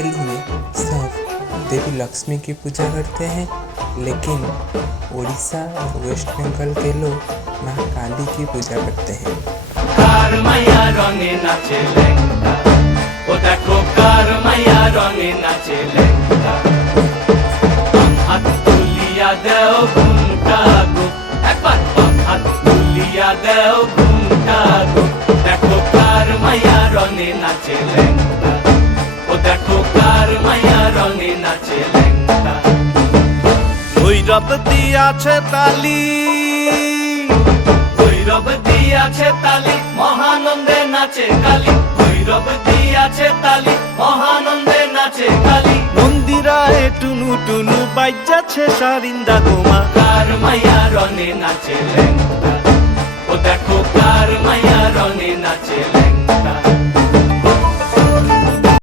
होली में सब देवी लक्ष्मी की पूजा करते हैं, लेकिन उड़ीसा और वेस्ट बंगाल के लोग माँ काली की पूजा करते हैं। কার মাইয়া রঙে নাচে লেঙ্গা, ও দেখো কার মাইয়া রঙে নাচে লেঙ্গা। বাম হাত তুলিয়া দেও ঘুমটা গো, একবার বাম হাত তুলিয়া দেও ঘুমটা গো। দেখো কার মাইয়া রঙে নাচে লেঙ্গা, ও দেখো কার মাইয়া রঙে নাচে লেঙ্গা। ভৈরব দিয়াছে তালি, ভৈরব দিয়াছে তালি, মহানন্দে নাচে কালী। ভৈরব দিয়াছে তালি, মহানন্দে নাচে কালী। মন্দিরায় টুনু টুনু বাজ্যাছে সারিন্দা গোমা। কার মাইয়া রঙে নাচে লেঙ্গা, ও দেখো কার মাইয়া রঙে নাচে লেঙ্গা।